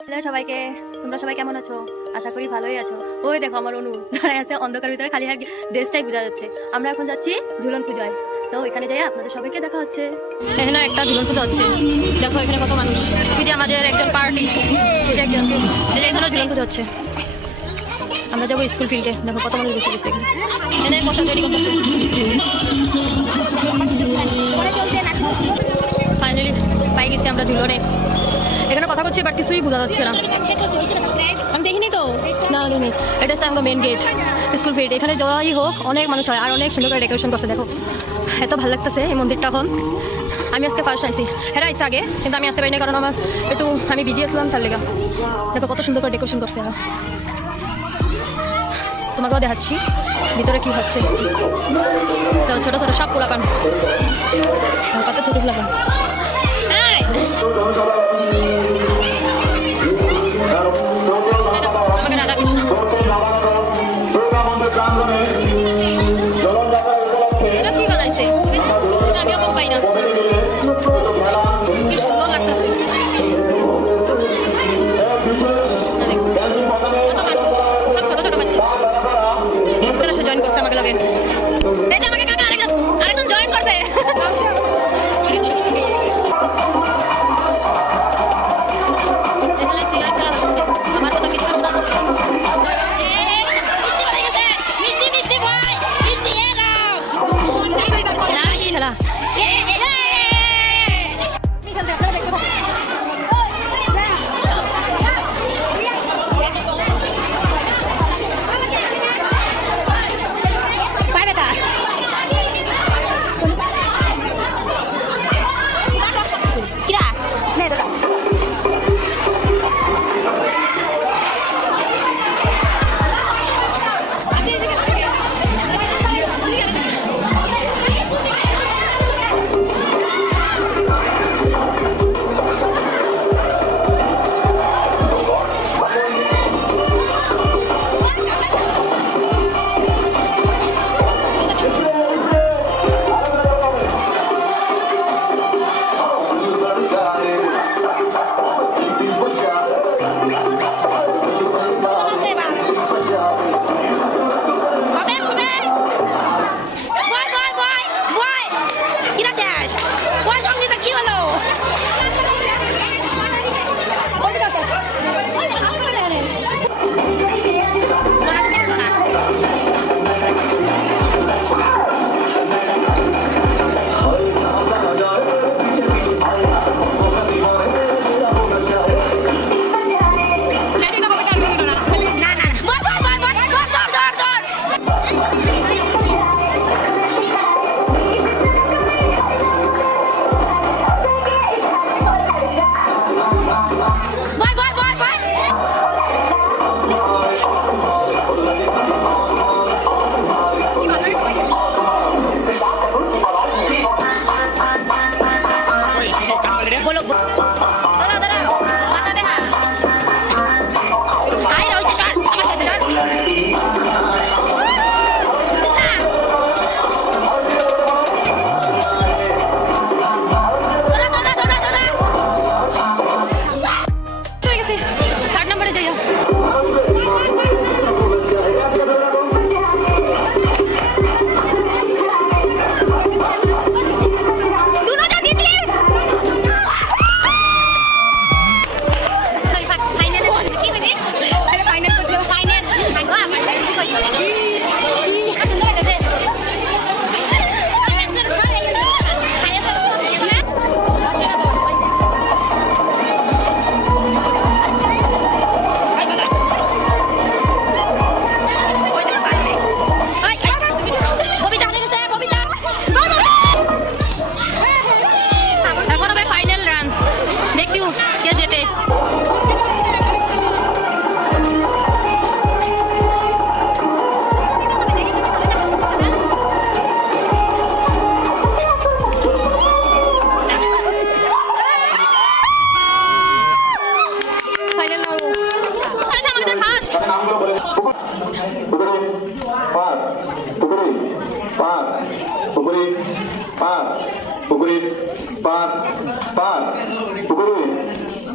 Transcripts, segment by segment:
Hello সবাইকে, তোমরা সবাই কেমন আছো? আশা করি ভালোই আছো। ওই দেখো আমার অনু দাঁড়ায় আছে অন্ধকার ভিতরে, খালি ড্রেসটাই বোঝা যাচ্ছে। আমরা এখন যাচ্ছি ঝুলন পূজায়, তো এখানে যাই আপনাদের সবাইকে দেখা হচ্ছে। এখানে একটা ঝুলন পূজা হচ্ছে, দেখো এখানে কত মানুষ। এই যে আমাদের একজন পার্টি, এই যে একজন, এই যে এখানে ঝুলন পূজা হচ্ছে। আমরা যাবো স্কুল ফিল্ডে, দেখো কত মানুষ বসে গেছে এখানে বসা তৈরি করতেছে। ফাইনালি পাই গেছি আমরা ঝুলনে। এখানে কথা করছি বাট কিছুই বোঝা যাচ্ছে না। আমি দেখিনি তো, না দেখিনি। এটা হচ্ছে আমাকে মেন গেট স্কুল ফিল্ড। এখানে যাই হোক অনেক মানুষ হয় আর অনেক সুন্দর করে ডেকোরেশন করছে। দেখো এত ভালো লাগতেছে এই মন্দিরটা। এখন আমি আজকে ফার্স্ট আইসি, হ্যাঁ আইসি আগে, কিন্তু আমি আসতে পারিনি কারণ আমি বিজি আসলাম তার লেগা। দেখো কত সুন্দর করে ডেকোরেশন করছে। তোমাকেও দেখাচ্ছি ভিতরে কি হচ্ছে। তো ছোট ছোট সব পোলাপান, কত ছোট পোলাপান। আমাকে রাধা কৃষ্ণ এটা কি বানাইছে আমিও কম পাই না। কি সুন্দর লাগতেছে। ছোট ছোট বাচ্চা এখানে সে জয়েন করছে আমাকে লাগে। এটা আমাকে কাকা আরেকজন জয়েন করছে। এখানে চেয়ার খেলা হচ্ছে, আমার কথা কিছু শোনা যাচ্ছে। মিষ্টি মিষ্টি ভাই মিষ্টি এ দাও খেলা বলো। দাঁড়াও দাঁড়াও মাথা দেখা আই রয়েছে সর আমার সাথে সর। হয়ে গেছে 3 নম্বরে যাইয়া।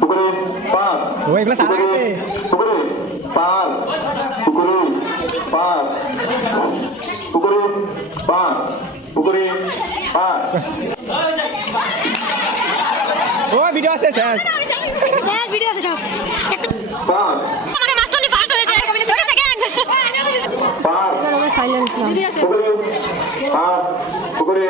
Pukurin 4, ও এগুলো সারা গেছে পুকুরে পার পুকুরে পার পুকুরে পার পুকুরে পার ও ভিডিও আছে স্যার স্যার ভিডিও আছে সব পার আমাদের মাস্টারনি ফাস্ট হয়েছে 30 সেকেন্ড পার এবার আমরা সাইলেন্ট পুকুরে পার পুকুরে